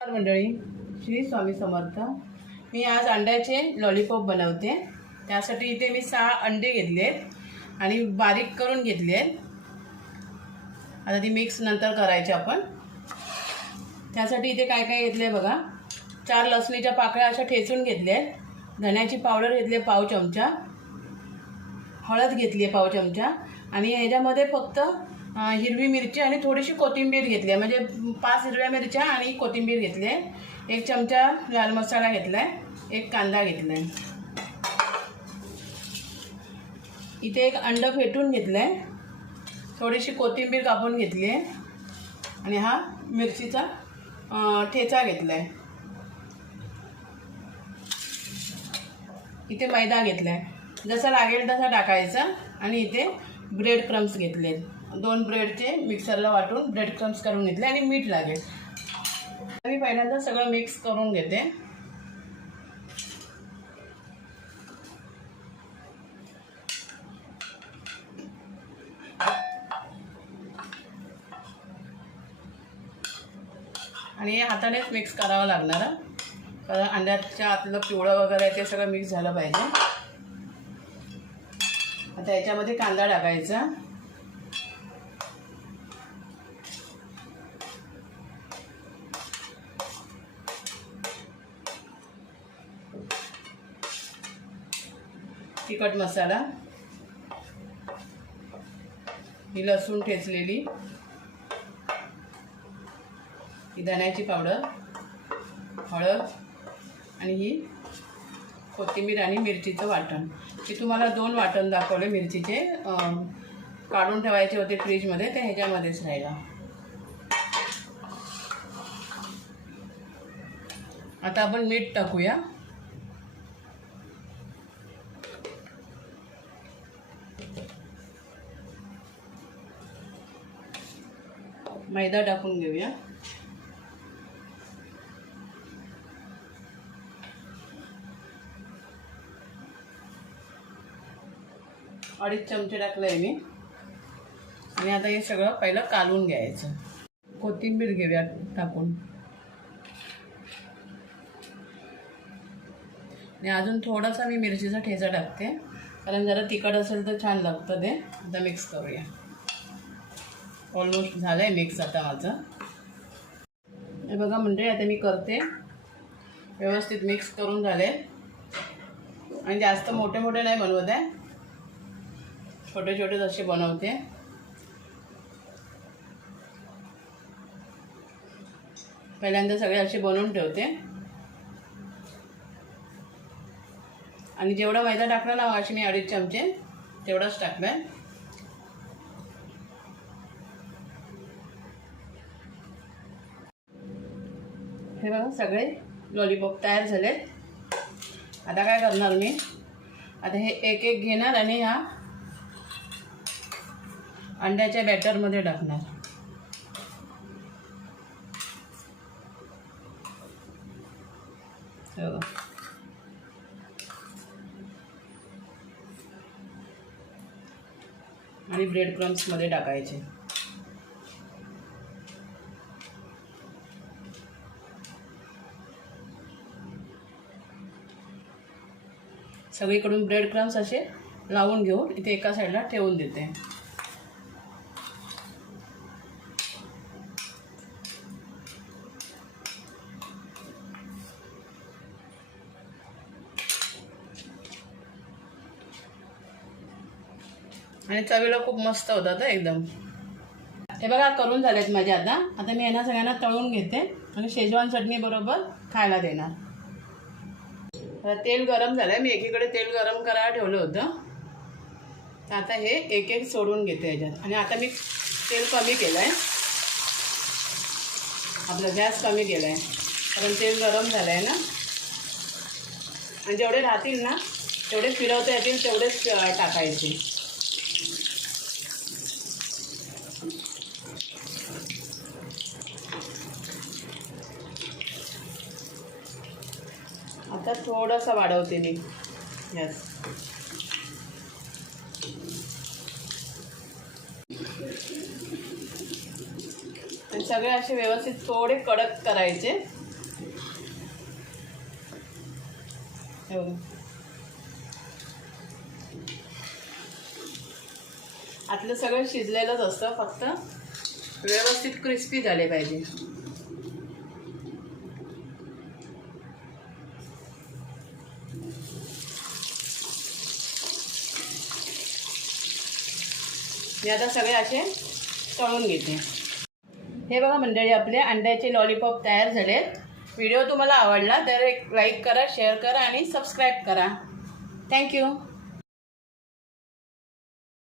नमस्कार मंडळी श्री स्वामी समर्थ. मी आज अंड्याचे लॉलीपॉप बनवते. त्यासाठी इथे मी सहा अंडे घेतले आहेत आणि बारीक करून घेतले आहेत आता ती मिक्स नंतर करायची आपण. त्यासाठी इथे काय काय घेतले बघा. चार लसणीच्या पाकळ्या अशा ठेचून घेतल्या आहेत धण्याची पावडर घेतली आहे पाव चमचा. हळद घेतली आहे पाव चमचा. आणि ह्याच्यामध्ये फक्त हिरवी मिरची आणि थोडीशी कोथिंबीर घेतली आहे. म्हणजे पाच हिरव्या मिरच्या आणि कोथिंबीर घेतली आहे. एक चमचा लाल मसाला घेतला आहे एक कांदा घेतला आहे इथे एक अंड फेटून घेतलं आहे थोडीशी कोथिंबीर कापून घेतली आहे. आणि हा मिरचीचा ठेचा घेतला आहे इथे मैदा घेतला आहे जसा लागेल तसा टाकायचा. आणि इथे ब्रेड क्रम्स घेतले दोन ब्रेडचे मिक्सरला वाटून ब्रेड क्रम्स करून घेतले आणि मीठ लागेल. मी पहिल्यांदा सगळं मिक्स करून घेते. आणि हे हातानेच मिक्स करावं लागणार कारण अंड्याच्या आतलं पिवळं वगैरे ते सगळं मिक्स झालं पाहिजे. आता याच्यामध्ये कांदा टाकायचा. तिखट मसाला ही लसूण ठेचलेली ही धण्याची पावडर हळद आणि ही कोथिंबीर आणि मिरचीचं वाटण. मी तुम्हाला दोन वाटण दाखवले मिरचीचे. काढून ठेवायचे होते फ्रीजमध्ये ते ह्याच्यामध्येच राहिला. आता आपण मीठ टाकूया. मैदा टाकून घेऊया. अडीच चमचे टाकलं आहे मी. आणि आता हे सगळं पहिलं कालून घ्यायचं. कोथिंबीर घेऊया टाकून. आणि अजून थोडासा मी मिरचीचा ठेचा टाकते. कारण जरा तिखट असेल तर छान लागतं ते. आता मिक्स करूया. ऑलमोस्ट झालं आहे मिक्स आता माझं. हे बघा म्हणजे आता मी करते. व्यवस्थित मिक्स करून झाले. आणि जास्त मोठे मोठे नाही बनवत आहे. छोटे छोटे जसे बनवते. पहिल्यांदा सगळे असे बनवून ठेवते. आणि जेवढा मैदा टाकला ना अशी मी अडीच चमचे तेवढाच टाकला आहे हे बघा सगळे लॉलीपॉप तयार झालेत. आता काय करणार मी? आता हे एक एक घेणार आणि ह्या अंड्याच्या बॅटरमध्ये टाकणार. हे बघा. आणि ब्रेड क्रम्समध्ये टाकायचे. सगळीकडून ब्रेड क्रम्स असे लावून घेऊन इथे एका साईडला ठेवून देते. आणि चवीला खूप मस्त होतात हं एकदम. हे बघा करून झालेत माझे आता. आता मी यांना सगळ्यांना तळून घेते आणि शेजवान चटणी बरोबर खायला देणार. आता तेल गरम झालं आहे मी एकीकडे तेल गरम करायला ठेवलं होतं. तर आता हे एक एक सोडून घेते याच्यात. आणि आता मी तेल कमी केलं आहे आपला गॅस कमी केला आहे कारण तेल गरम झालं आहे ना. आणि जेवढे राहतील ना तेवढे फिरवता येतील तेवढेच टाकायचे. आता थोडासा वाढवते मी. गॅस सगळे असे व्यवस्थित थोडे कडक करायचे. हो. आतलं सगळं शिजलेलंच असतं फक्त व्यवस्थित क्रिस्पी झाले पाहिजे. मी आता सगळे असे तळून घेते. हे बघा मंडळी आपले अंड्याचे लॉलीपॉप तयार झालेत व्हिडिओ तुम्हाला आवडला तर एक लाईक करा शेअर करा आणि सबस्क्राईब करा. थँक्यू